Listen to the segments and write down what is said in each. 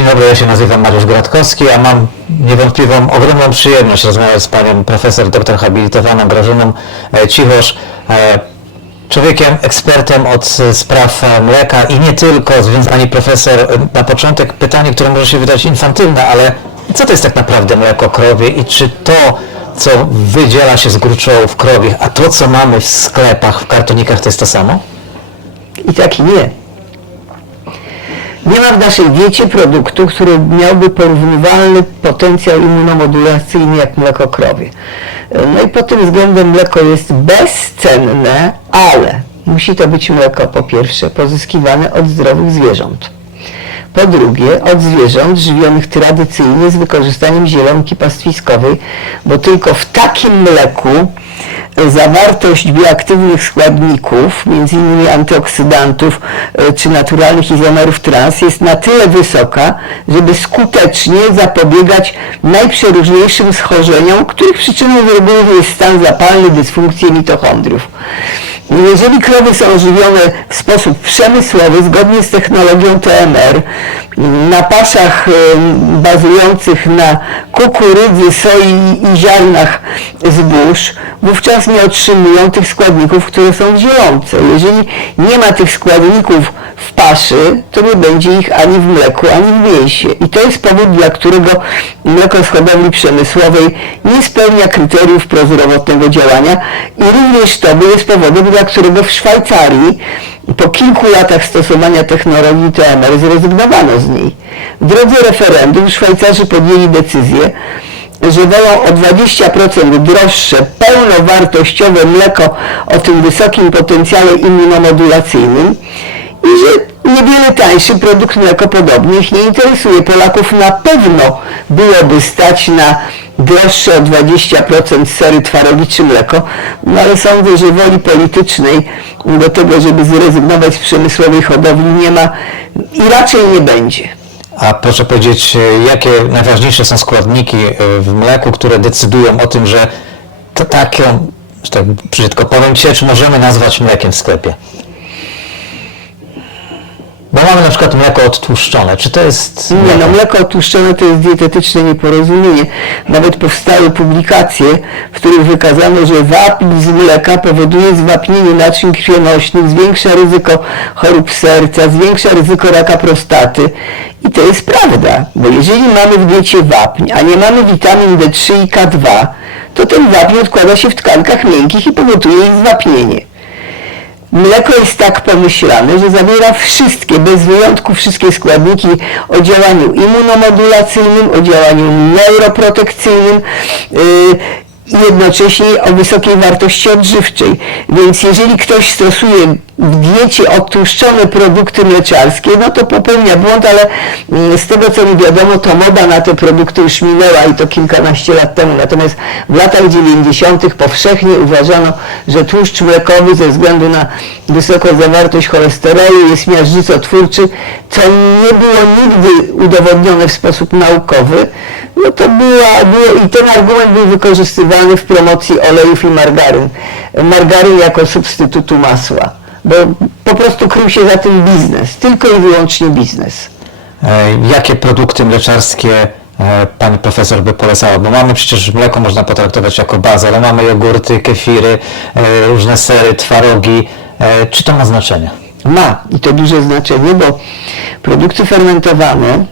Dzień dobry, ja się nazywam Mariusz Gradkowski, a mam niewątpliwą, ogromną przyjemność rozmawiać z panią profesor doktor habilitowaną Grażyną e, Cichosz, e, człowiekiem, ekspertem od e, spraw mleka i nie tylko. Więc pani profesor, na początek pytanie, które może się wydać infantylne, ale co to jest tak naprawdę mleko krowie i czy to, co wydziela się z gruczołów krowych, a to, co mamy w sklepach, w kartonikach, to jest to samo? I tak i nie. Nie ma w naszej diecie produktu, który miałby porównywalny potencjał immunomodulacyjny jak mleko krowie. No i pod tym względem mleko jest bezcenne, ale musi to być mleko po pierwsze pozyskiwane od zdrowych zwierząt. Po drugie, od zwierząt żywionych tradycyjnie z wykorzystaniem zielonki pastwiskowej, bo tylko w takim mleku zawartość bioaktywnych składników, m.in. antyoksydantów e, czy naturalnych izomerów trans jest na tyle wysoka, żeby skutecznie zapobiegać najprzeróżniejszym schorzeniom, których przyczyną wyrobienia jest stan zapalny, dysfunkcje mitochondriów. Jeżeli krowy są żywione w sposób przemysłowy, zgodnie z technologią TMR, na paszach bazujących na kukurydzy, soi i ziarnach zbóż, wówczas nie otrzymują tych składników, które są w zielonce. Jeżeli nie ma tych składników w paszy, to nie będzie ich ani w mleku, ani w mięsie. I to jest powód, dla którego mleko z hodowli przemysłowej nie spełnia kryteriów prozdrowotnego działania i również to jest powodem, dla którego w Szwajcarii po kilku latach stosowania technologii TMR zrezygnowano z niej. W drodze referendum Szwajcarzy podjęli decyzję, że wolą o 20% droższe, pełnowartościowe mleko o tym wysokim potencjale immunomodulacyjnym i że niewiele tańszy produkt mlekopodobny ich nie interesuje. Polaków na pewno byłoby stać na droższe o 20% sery twarogi czy mleko, no ale sądzę, że woli politycznej do tego, żeby zrezygnować z przemysłowej hodowli nie ma i raczej nie będzie. A proszę powiedzieć, jakie najważniejsze są składniki e, w mleku, które decydują o tym, że to taką, że tak brzydko powiem, ciecz możemy nazwać mlekiem w sklepie? Mamy na przykład mleko odtłuszczone. Czy to jest Nie, no mleko? otłuszczone to jest dietetyczne nieporozumienie. Nawet powstały publikacje, w których wykazano, że wapń z mleka powoduje zwapnienie naczyń krwionośnych, zwiększa ryzyko chorób serca, zwiększa ryzyko raka prostaty. I to jest prawda, bo jeżeli mamy w diecie wapń, a nie mamy witamin D3 i K2, to ten wapń odkłada się w tkankach miękkich i powoduje ich zwapnienie. Mleko jest tak pomyślane, że zawiera wszystkie, bez wyjątku wszystkie składniki o działaniu immunomodulacyjnym, o działaniu neuroprotekcyjnym i jednocześnie o wysokiej wartości odżywczej. Więc jeżeli ktoś stosuje diecie odtłuszczone produkty mleczarskie, no to popełnia błąd, ale mm, z tego co mi wiadomo, to moda na te produkty już minęła i to kilkanaście lat temu. Natomiast w latach 90. powszechnie uważano, że tłuszcz mlekowy ze względu na wysoką zawartość cholesterolu jest miażdżycotwórczy, co nie było nigdy udowodnione w sposób naukowy. No to była, było, i ten argument był wykorzystywany w promocji olejów i margaryn. Margaryn jako substytutu masła bo po prostu krył się za tym biznes, tylko i wyłącznie biznes. E, Jakie produkty mleczarskie e, pani profesor by polecała? Bo mamy przecież mleko można potraktować jako bazę, ale mamy jogurty, kefiry, e, różne sery, twarogi. Czy to ma znaczenie? Ma i to duże znaczenie, bo produkty fermentowane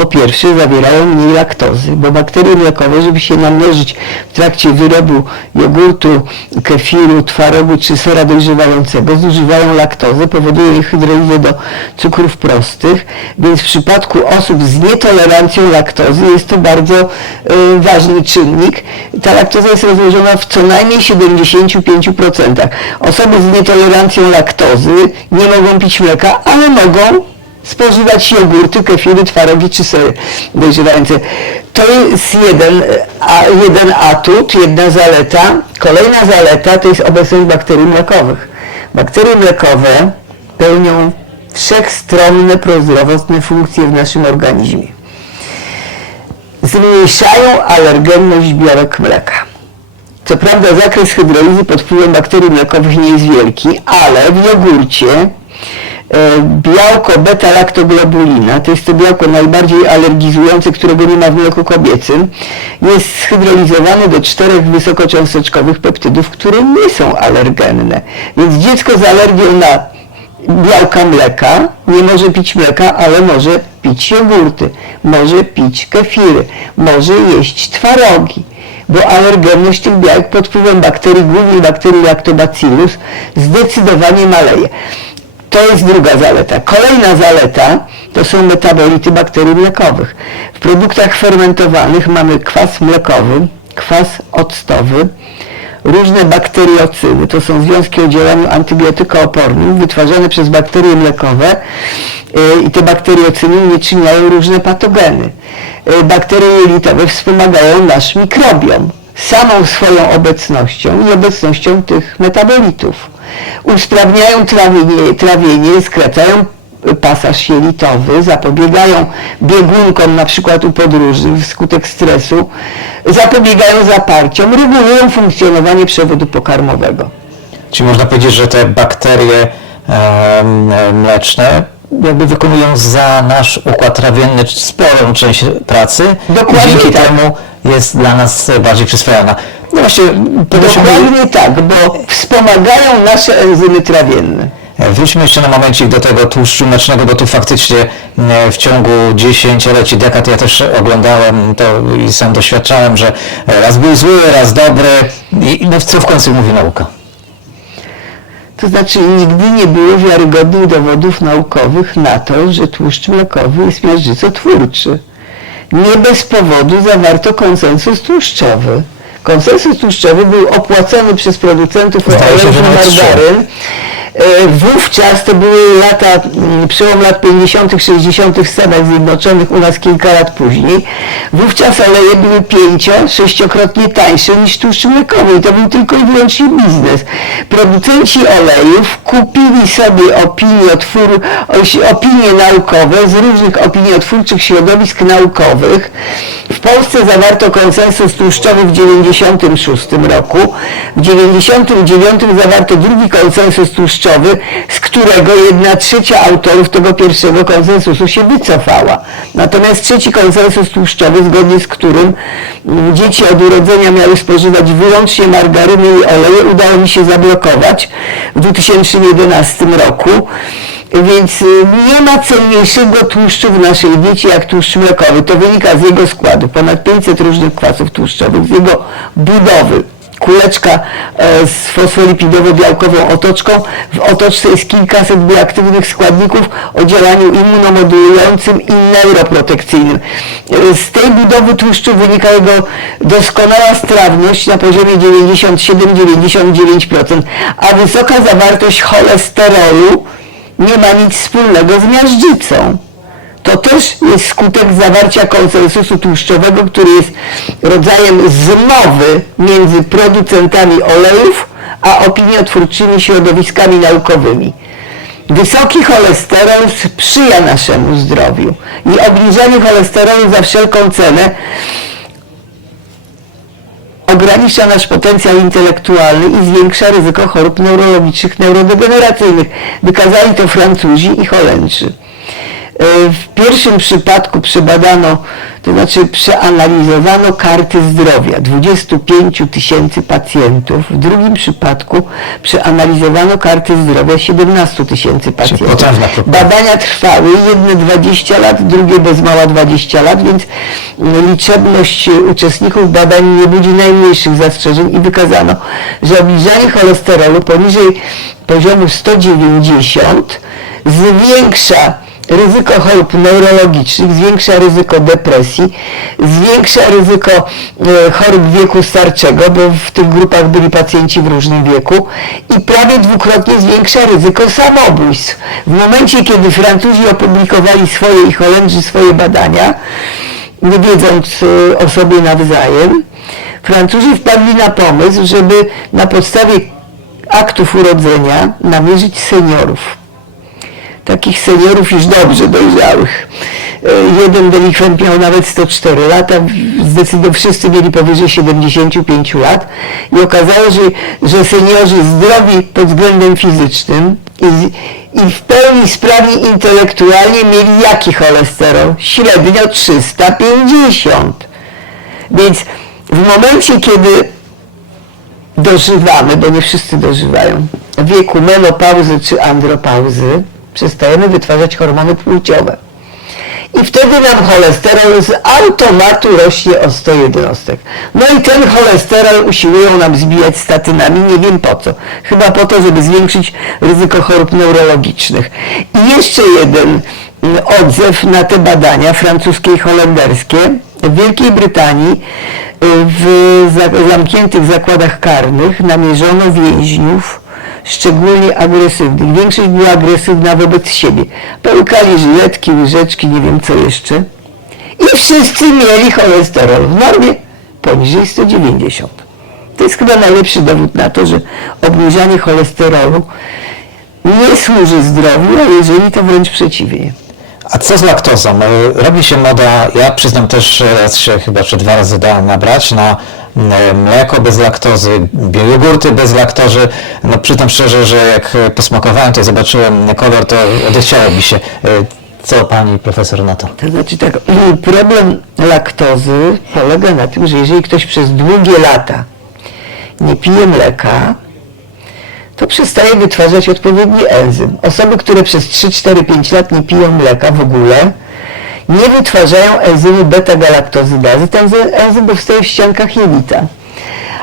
po pierwsze zawierają mniej laktozy, bo bakterie mlekowe, żeby się namnożyć w trakcie wyrobu jogurtu, kefiru, twarogu czy sera dojrzewającego, zużywają laktozę, powoduje ich hydrolizę do cukrów prostych, więc w przypadku osób z nietolerancją laktozy jest to bardzo e, ważny czynnik. Ta laktoza jest rozłożona w co najmniej 75%. Osoby z nietolerancją laktozy nie mogą pić mleka, ale mogą spożywać jogurty, kefiry, twarogi czy sery dojrzewające. To jest jeden, a, jeden atut, jedna zaleta. Kolejna zaleta to jest obecność bakterii mlekowych. Bakterie mlekowe pełnią wszechstronne prozdrowotne funkcje w naszym organizmie. Zmniejszają alergenność białek mleka. Co prawda zakres hydrolizy pod wpływem bakterii mlekowych nie jest wielki, ale w jogurcie białko beta-laktoglobulina, to jest to białko najbardziej alergizujące, którego nie ma w mleku kobiecym, jest zhydrolizowany do czterech wysokocząsteczkowych peptydów, które nie są alergenne. Więc dziecko z alergią na białka mleka nie może pić mleka, ale może pić jogurty, może pić kefiry, może jeść twarogi, bo alergenność tych białek pod wpływem bakterii, głównie bakterii lactobacillus, zdecydowanie maleje. To jest druga zaleta. Kolejna zaleta to są metabolity bakterii mlekowych. W produktach fermentowanych mamy kwas mlekowy, kwas octowy, różne bakteriocyny, to są związki o działaniu antybiotykoopornym wytwarzane przez bakterie mlekowe yy, i te bakteriocyny unieczyniają różne patogeny. Yy, Bakterie jelitowe wspomagają nasz mikrobiom samą swoją obecnością i obecnością tych metabolitów. Usprawniają trawienie, trawienie skracają pasaż jelitowy, zapobiegają biegunkom na przykład u podróżnych wskutek stresu, zapobiegają zaparciom, regulują funkcjonowanie przewodu pokarmowego. Czy można powiedzieć, że te bakterie em, mleczne jakby wykonują za nasz układ trawienny sporą część pracy Dokładnie dzięki tak. temu jest dla nas bardziej przyswajana. No właśnie, Dokładnie tak, bo wspomagają nasze enzymy trawienne. Wróćmy jeszcze na momencik do tego tłuszczu mlecznego, bo tu faktycznie e, w ciągu dziesięcioleci, dekad ja też oglądałem to i sam doświadczałem, że raz był zły, raz dobry i no, co w końcu mówi nauka? To znaczy nigdy nie było wiarygodnych dowodów naukowych na to, że tłuszcz mlekowy jest miażdżycotwórczy. Nie bez powodu zawarto konsensus tłuszczowy. Konsensus tłuszczowy był opłacony przez producentów trzy. margaryn. E, Wówczas to były lata, mm, przełom lat 50., 60. w Stanach Zjednoczonych, u nas kilka lat później. Wówczas oleje były pięcio, sześciokrotnie tańsze niż tłuszcz mlekowy to był tylko i wyłącznie biznes. Producenci olejów kupili sobie opiniotwór, oś- opinie naukowe z różnych opiniotwórczych środowisk naukowych. W Polsce zawarto konsensus tłuszczowy w 96 roku. W 99 zawarto drugi konsensus tłuszczowy, z którego jedna trzecia autorów tego pierwszego konsensusu się wycofała. Natomiast trzeci konsensus tłuszczowy, zgodnie z którym mm, dzieci od urodzenia miały spożywać wyłącznie margaryny i oleje, udało mi się zablokować w 2011 roku. Więc y, nie ma cenniejszego tłuszczu w naszej diecie jak tłuszcz mlekowy. To wynika z jego składu. Ponad 500 różnych kwasów tłuszczowych, z jego budowy. Kuleczka e, z fosfolipidowo-białkową otoczką. W otoczce jest kilkaset bioaktywnych składników o działaniu immunomodulującym i neuroprotekcyjnym. E, Z tej budowy tłuszczu wynika jego doskonała strawność na poziomie 97-99%, a wysoka zawartość cholesterolu nie ma nic wspólnego z miażdżycą. To też jest skutek zawarcia konsensusu tłuszczowego, który jest rodzajem zmowy między producentami olejów a opiniotwórczymi środowiskami naukowymi. Wysoki cholesterol sprzyja naszemu zdrowiu i obniżanie cholesterolu za wszelką cenę ogranicza nasz potencjał intelektualny i zwiększa ryzyko chorób neurologicznych, neurodegeneracyjnych. Wykazali to Francuzi i Holendrzy. E, W pierwszym przypadku przebadano, to znaczy przeanalizowano karty zdrowia 25 tysięcy pacjentów. W drugim przypadku przeanalizowano karty zdrowia 17 tysięcy pacjentów. Badania trwały, jedne 20 lat, drugie bez mała 20 lat, więc mm, liczebność uczestników badań nie budzi najmniejszych zastrzeżeń i wykazano, że obniżanie cholesterolu poniżej poziomu 190 zwiększa ryzyko chorób neurologicznych, zwiększa ryzyko depresji, zwiększa ryzyko e, chorób wieku starczego, bo w tych grupach byli pacjenci w różnym wieku i prawie dwukrotnie zwiększa ryzyko samobójstw. W momencie, kiedy Francuzi opublikowali swoje i Holendrzy swoje badania, nie wiedząc e, o sobie nawzajem, Francuzi wpadli na pomysł, żeby na podstawie aktów urodzenia namierzyć seniorów takich seniorów już dobrze dojrzałych. e, jeden delikwent miał nawet 104 lata, zdecydowanie wszyscy mieli powyżej 75 lat i okazało się, że seniorzy zdrowi pod względem fizycznym i, i w pełni sprawni intelektualnie mieli jaki cholesterol? Średnio 350. Więc w momencie, kiedy dożywamy, bo nie wszyscy dożywają, wieku menopauzy czy andropauzy, przestajemy wytwarzać hormony płciowe. I wtedy nam cholesterol z automatu rośnie o 100 jednostek. No i ten cholesterol usiłują nam zbijać statynami, nie wiem po co. Chyba po to, żeby zwiększyć ryzyko chorób neurologicznych. I jeszcze jeden mm, odzew na te badania francuskie i holenderskie. W Wielkiej Brytanii y, w za- zamkniętych zakładach karnych namierzono więźniów szczególnie agresywnych. Większość była agresywna wobec siebie. Pełkali żyletki, łyżeczki, nie wiem co jeszcze. I wszyscy mieli cholesterol w normie poniżej 190. To jest chyba najlepszy dowód na to, że obniżanie cholesterolu nie służy zdrowiu, a jeżeli to wręcz przeciwnie. A co z laktozą? E, Robi się moda, ja przyznam też e, raz się chyba czy dwa razy dałem nabrać na mleko bez laktozy, jogurty bez laktozy. No przyznam szczerze, że jak e, posmakowałem to zobaczyłem kolor, to odechciało mi się. E, Co pani profesor na to? To znaczy tak, problem laktozy polega na tym, że jeżeli ktoś przez długie lata nie pije mleka, to przestaje wytwarzać odpowiedni enzym. Osoby, które przez 3, 4, 5 lat nie piją mleka w ogóle, nie wytwarzają enzymu beta-galaktozydazy. Ten enzym- powstaje w ściankach jelita.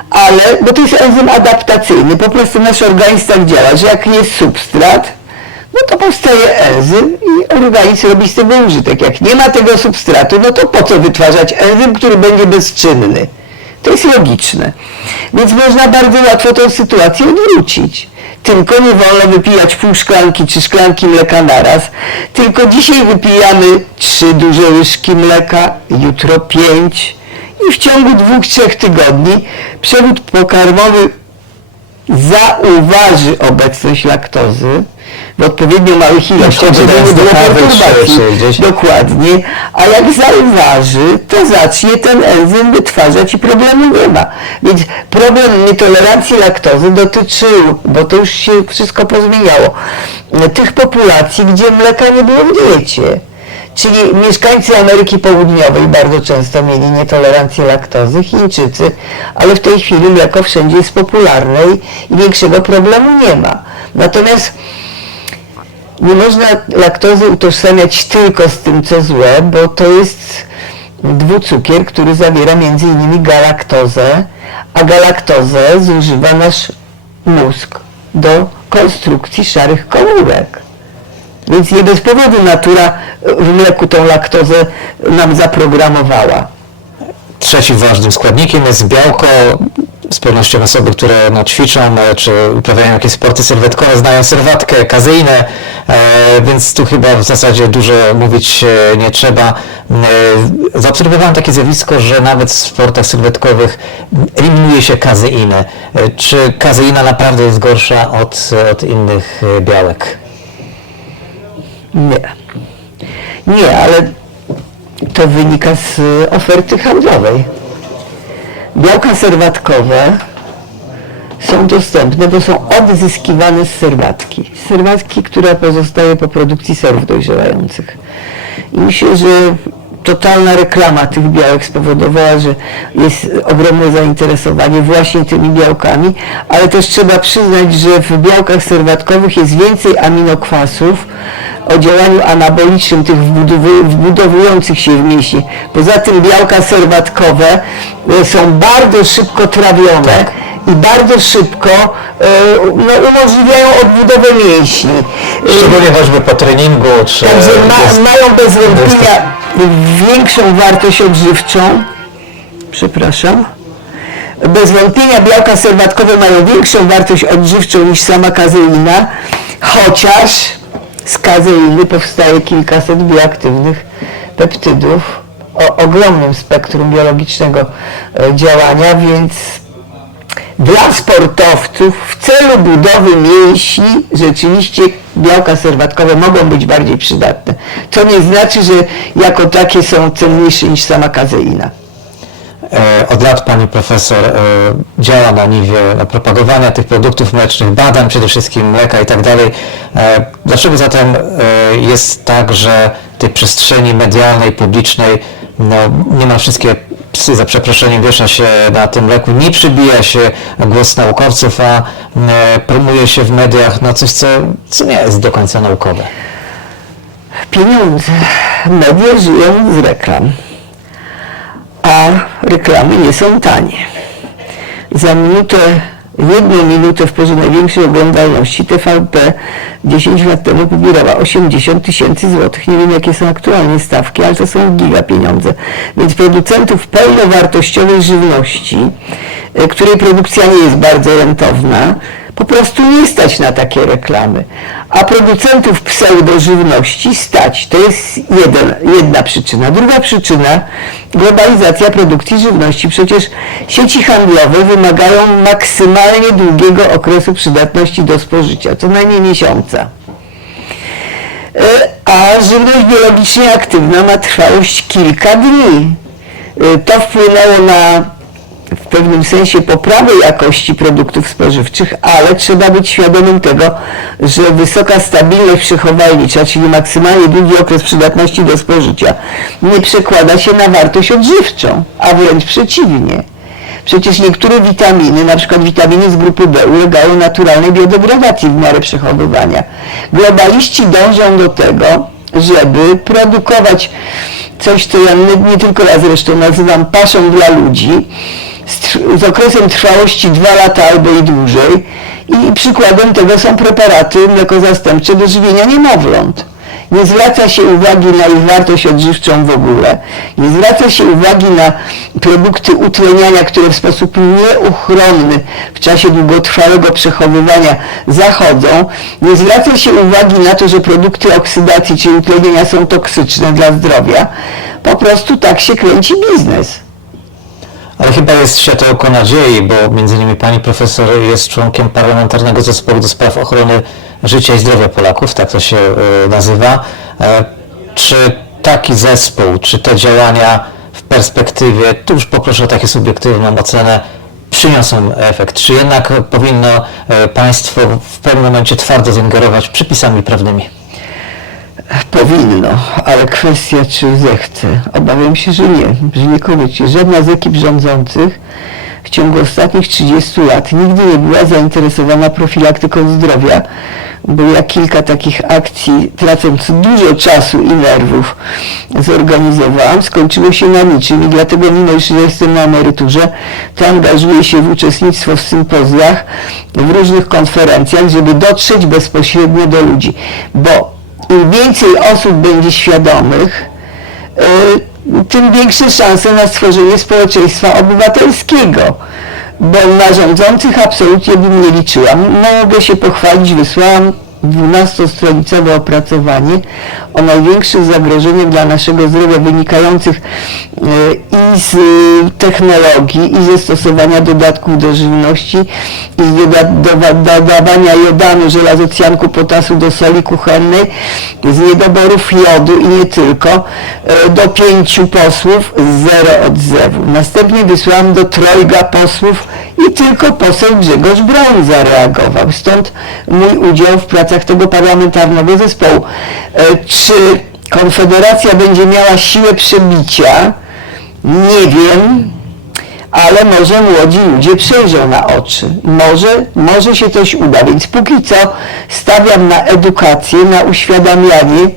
Ale, bo to jest enzym adaptacyjny, po prostu nasz organizm tak działa, że jak jest substrat, no to powstaje enzym i organizm robi z tego użytek. Jak nie ma tego substratu, no to po co wytwarzać enzym, który będzie bezczynny? To jest logiczne. Więc można bardzo łatwo tę sytuację odwrócić. Tylko nie wolno wypijać pół szklanki czy szklanki mleka naraz. Tylko dzisiaj wypijamy trzy duże łyżki mleka, jutro pięć i w ciągu dwóch, trzech tygodni przewód pokarmowy zauważy obecność laktozy w odpowiednio małych ilościach, żeby nie było perturbacji. Dokładnie. A jak zauważy, to zacznie ten enzym wytwarzać i problemu nie ma. Więc problem nietolerancji laktozy dotyczył, bo to już się wszystko pozmieniało, tych populacji, gdzie mleka nie było w diecie. Czyli mieszkańcy Ameryki Południowej bardzo często mieli nietolerancję laktozy, Chińczycy, ale w tej chwili mleko wszędzie jest popularne i, i większego problemu nie ma. Natomiast nie można laktozy utożsamiać tylko z tym, co złe, bo to jest dwucukier, który zawiera m.in. galaktozę, a galaktozę zużywa nasz mózg do konstrukcji szarych komórek. Więc nie bez powodu natura w mleku tą laktozę nam zaprogramowała. Trzecim ważnym składnikiem jest białko. Z pewnością osoby, które no, ćwiczą e, czy uprawiają jakieś sporty sylwetkowe, znają serwatkę, kazeinę, więc tu chyba w zasadzie dużo mówić e, nie trzeba. E, zaobserwowałem takie zjawisko, że nawet w sportach sylwetkowych eliminuje się kazeinę. E, czy kazeina naprawdę jest gorsza od, od innych e, białek? Nie. Nie, ale to wynika z oferty handlowej. Białka serwatkowe są dostępne, bo są odzyskiwane z serwatki. Serwatki, która pozostaje po produkcji serów dojrzewających. I myślę, że totalna reklama tych białek spowodowała, że jest ogromne zainteresowanie właśnie tymi białkami, ale też trzeba przyznać, że w białkach serwatkowych jest więcej aminokwasów o działaniu anabolicznym, tych wbudowu- wbudowujących się w mięśnie. Poza tym białka serwatkowe e, są bardzo szybko trawione i bardzo szybko e, no, umożliwiają odbudowę mięśni. Szczególnie choćby po treningu, czy... Także ma, mają bez wątpienia większą wartość odżywczą. Przepraszam. Bez wątpienia białka serwatkowe mają większą wartość odżywczą niż sama kazeina, chociaż z kazeiny powstaje kilkaset bioaktywnych peptydów o ogromnym spektrum biologicznego e, działania, więc dla sportowców w celu budowy mięśni rzeczywiście białka serwatkowe mogą być bardziej przydatne. To nie znaczy, że jako takie są cenniejsze niż sama kazeina. E, Od lat pani profesor e, działa na niwie propagowania tych produktów mlecznych, badań przede wszystkim mleka i tak dalej. E, Dlaczego zatem jest tak, że tej przestrzeni medialnej, publicznej, no, niemal wszystkie psy, za przeproszeniem, wiesza się na tym mleku, nie przybija się głos naukowców, a e, promuje się w mediach no, coś, co, co nie jest do końca naukowe. Pieniądze. Media żyją z reklam, a reklamy nie są tanie. Za minutę, jedną minutę w porze największej oglądalności TVP 10 lat temu pobierała 80 tysięcy złotych. Nie wiem jakie są aktualnie stawki, ale to są giga pieniądze. Więc producentów pełnowartościowej żywności, e, której produkcja nie jest bardzo rentowna, po prostu nie stać na takie reklamy. A producentów pseudożywności stać. To jest jeden, jedna przyczyna. Druga przyczyna, globalizacja produkcji żywności. Przecież sieci handlowe wymagają maksymalnie długiego okresu przydatności do spożycia, co najmniej miesiąca. E, A żywność biologicznie aktywna ma trwałość kilka dni. E, To wpłynęło na w pewnym sensie poprawę jakości produktów spożywczych, ale trzeba być świadomym tego, że wysoka stabilność przechowalnicza, czyli maksymalnie długi okres przydatności do spożycia, nie przekłada się na wartość odżywczą, a wręcz przeciwnie. Przecież niektóre witaminy, na przykład witaminy z grupy B, ulegają naturalnej biodegradacji w miarę przechowywania. Globaliści dążą do tego, żeby produkować coś, co ja nie, nie tylko ja zresztą nazywam paszą dla ludzi, z, okresem trwałości 2 lata albo i dłużej. I przykładem tego są preparaty mlekozastępcze do żywienia niemowląt. Nie zwraca się uwagi na ich wartość odżywczą w ogóle. Nie zwraca się uwagi na produkty utleniania, które w sposób nieuchronny w czasie długotrwałego przechowywania zachodzą. Nie zwraca się uwagi na to, że produkty oksydacji czy utlenienia są toksyczne dla zdrowia. Po prostu tak się kręci biznes. Ale chyba jest światełko nadziei, bo między innymi pani profesor jest członkiem parlamentarnego zespołu do spraw ochrony życia i zdrowia Polaków, tak to się e, nazywa. E, Czy taki zespół, czy te działania w perspektywie, tu już poproszę o taką subiektywną ocenę, przyniosą efekt? Czy jednak powinno e, państwo w pewnym momencie twardo zaingerować przepisami prawnymi? Powinno, ale kwestia czy zechce. Obawiam się, że nie, że niekoniecznie. Żadna z ekip rządzących w ciągu ostatnich 30 lat nigdy nie była zainteresowana profilaktyką zdrowia, bo ja kilka takich akcji, tracąc dużo czasu i nerwów, zorganizowałam, skończyło się na niczym i dlatego mimo, że jestem na emeryturze, to angażuję się w uczestnictwo w sympozjach, w różnych konferencjach, żeby dotrzeć bezpośrednio do ludzi, bo im więcej osób będzie świadomych, y, tym większe szanse na stworzenie społeczeństwa obywatelskiego. Bo na rządzących absolutnie bym nie liczyła. Mogę się pochwalić, wysłałam 12-stronicowe opracowanie o największych zagrożeniach dla naszego zdrowia wynikających y, i z y, technologii, i ze stosowania dodatków do żywności, i z dodawania jodanu, żelazocjanku, potasu do soli kuchennej, z niedoborów jodu i nie tylko, y, do pięciu posłów, zero odzewu. Następnie wysłałam do trojga posłów i tylko poseł Grzegorz Braun zareagował. Stąd mój udział w pracach tego parlamentarnego zespołu. E, Czy Konfederacja będzie miała siłę przebicia? Nie wiem, ale może młodzi ludzie przejrzą na oczy. Może, może się coś uda, więc póki co stawiam na edukację, na uświadamianie,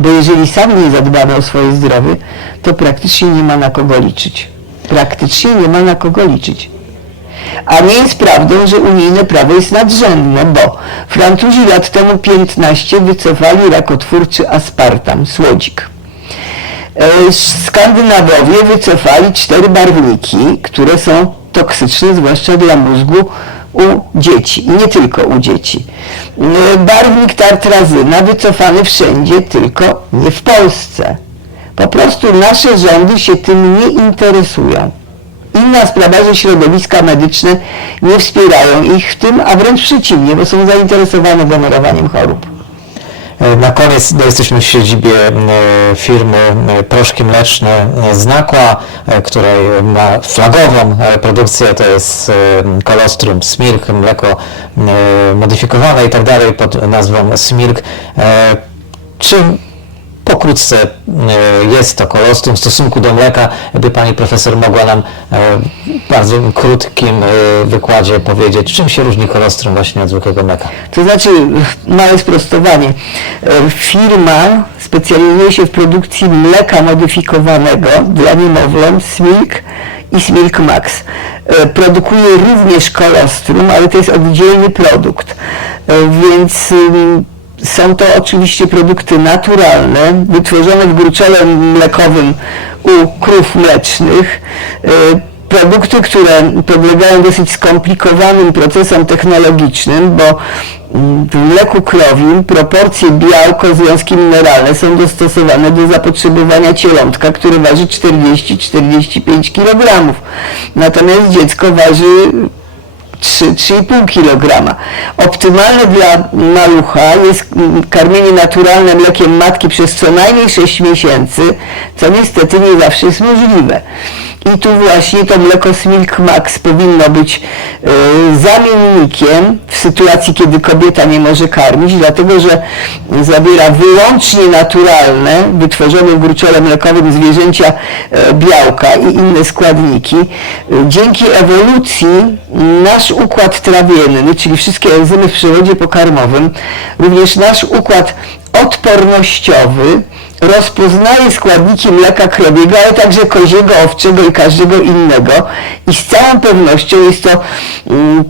bo jeżeli sami nie zadbamy o swoje zdrowie, to praktycznie nie ma na kogo liczyć. Praktycznie nie ma na kogo liczyć. A nie jest prawdą, że unijne prawo jest nadrzędne, bo Francuzi lat temu 15 wycofali rakotwórczy aspartam, słodzik. E, Skandynawowie wycofali cztery barwniki, które są toksyczne, zwłaszcza dla mózgu u dzieci i nie tylko u dzieci. E, Barwnik tartrazyna wycofany wszędzie, tylko nie w Polsce. Po prostu nasze rządy się tym nie interesują. Inna sprawa, że środowiska medyczne nie wspierają ich w tym, a wręcz przeciwnie, bo są zainteresowane generowaniem chorób. E, Na koniec no, jesteśmy w siedzibie e, firmy e, Proszki Mleczne z Nakła, e, której ma flagową produkcję, to jest kolostrum Smirk, mleko modyfikowane i tak dalej pod nazwą Smirk. Czym pokrótce e, jest to kolostrum w stosunku do mleka, by Pani Profesor mogła nam e, w bardzo krótkim e, wykładzie powiedzieć, czym się różni kolostrum właśnie od zwykłego mleka? To znaczy, małe sprostowanie. Firma specjalizuje się w produkcji mleka modyfikowanego dla niemowląt Smilk i Smilk Max. Produkuje również kolostrum, ale to jest oddzielny produkt. Więc są to oczywiście produkty naturalne, wytworzone w gruczele mlekowym u krów mlecznych. E, produkty, które podlegają dosyć skomplikowanym procesom technologicznym, bo w mleku krowim proporcje białko, związki mineralne są dostosowane do zapotrzebowania cielątka, które waży 40-45 kg. Natomiast dziecko waży 3-3,5 kg. Optymalne dla malucha jest mm, karmienie naturalne mlekiem matki przez co najmniej 6 miesięcy, co niestety nie zawsze jest możliwe. I tu właśnie to mleko Smilk Max powinno być e, zamiennikiem w sytuacji, kiedy kobieta nie może karmić, dlatego że zawiera wyłącznie naturalne, wytworzone w gruczole mlekowym zwierzęcia e, białka i inne składniki. Dzięki ewolucji nasz układ trawienny, czyli wszystkie enzymy w przewodzie pokarmowym, również nasz układ odpornościowy rozpoznaje składniki mleka krowiego, ale także koziego, owczego i każdego innego i z całą pewnością jest to mm,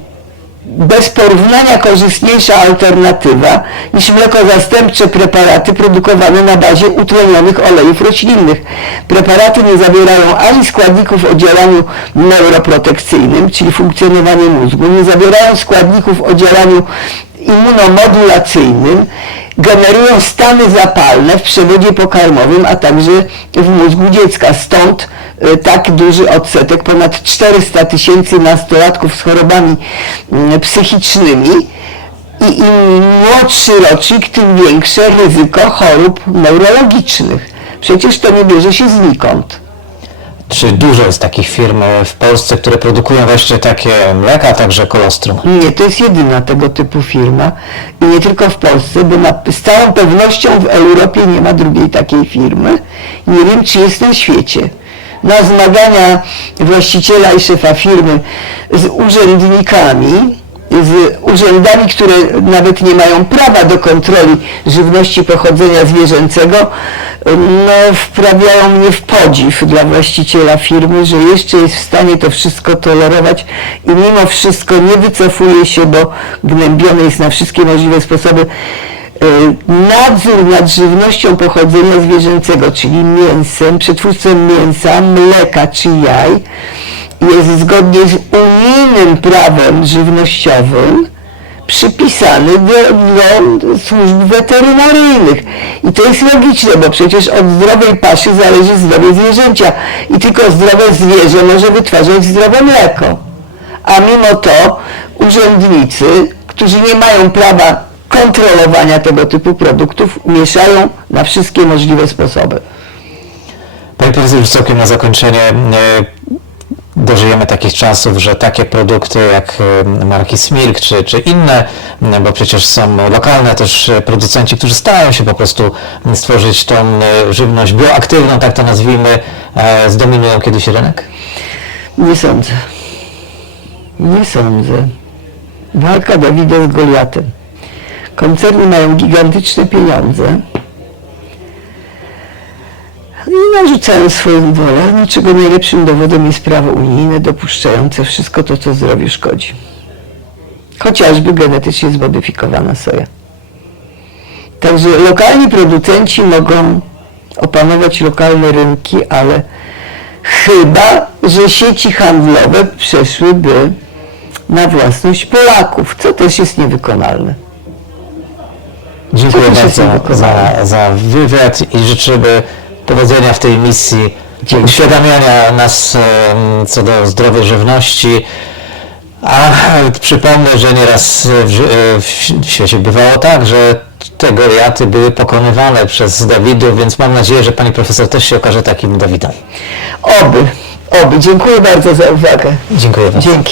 bez porównania korzystniejsza alternatywa niż mleko zastępcze preparaty produkowane na bazie utlenionych olejów roślinnych. Preparaty nie zawierają ani składników o działaniu neuroprotekcyjnym, czyli funkcjonowanie mózgu, nie zawierają składników o działaniu immunomodulacyjnym, generują stany zapalne w przewodzie pokarmowym, a także w mózgu dziecka. Stąd e, tak duży odsetek, ponad 400 tysięcy nastolatków z chorobami mm, psychicznymi i im młodszy rocznik, tym większe ryzyko chorób neurologicznych. Przecież to nie bierze się znikąd. Czy dużo jest takich firm e, w Polsce, które produkują właśnie takie mleka, także kolostrum? Nie, to jest jedyna tego typu firma i nie tylko w Polsce, bo na, z całą pewnością w Europie nie ma drugiej takiej firmy. Nie wiem, czy jest na świecie. Na zmagania właściciela i szefa firmy z urzędnikami, z urzędami, które nawet nie mają prawa do kontroli żywności pochodzenia zwierzęcego, no, wprawiają mnie w podziw dla właściciela firmy, że jeszcze jest w stanie to wszystko tolerować i mimo wszystko nie wycofuje się, bo gnębiony jest na wszystkie możliwe sposoby. E, Nadzór nad żywnością pochodzenia zwierzęcego, czyli mięsem, przetwórstwem mięsa, mleka czy jaj, jest zgodnie z unijnym prawem żywnościowym przypisany do, do służb weterynaryjnych. I to jest logiczne, bo przecież od zdrowej paszy zależy zdrowie zwierzęcia i tylko zdrowe zwierzę może wytwarzać zdrowe mleko. A mimo to urzędnicy, którzy nie mają prawa kontrolowania tego typu produktów, mieszają na wszystkie możliwe sposoby. Panie profesorze, całkiem na zakończenie e, dożyjemy takich czasów, że takie produkty jak marki Smilk czy, czy inne, bo przecież są lokalne też e, producenci, którzy starają się po prostu stworzyć tą e, żywność bioaktywną, tak to nazwijmy, e, zdominują kiedyś rynek? Nie sądzę. Nie sądzę. Walka Dawida z Goliatem. Koncerny mają gigantyczne pieniądze i narzucają swoją wolę, no, czego najlepszym dowodem jest prawo unijne dopuszczające wszystko to, co zdrowiu szkodzi. Chociażby genetycznie zmodyfikowana soja. Także lokalni producenci mogą opanować lokalne rynki, ale chyba, że sieci handlowe przeszłyby na własność Polaków, co też jest niewykonalne. Dziękuję bardzo za, za wywiad i życzymy powodzenia w tej misji Dzięki. uświadamiania nas co do zdrowej żywności. A przypomnę, że nieraz w, e, w świecie bywało tak, że te Goliaty były pokonywane przez Dawidów, więc mam nadzieję, że pani profesor też się okaże takim Dawidem. Oby, oby. Dziękuję bardzo za uwagę. Dziękuję bardzo. Dzięki.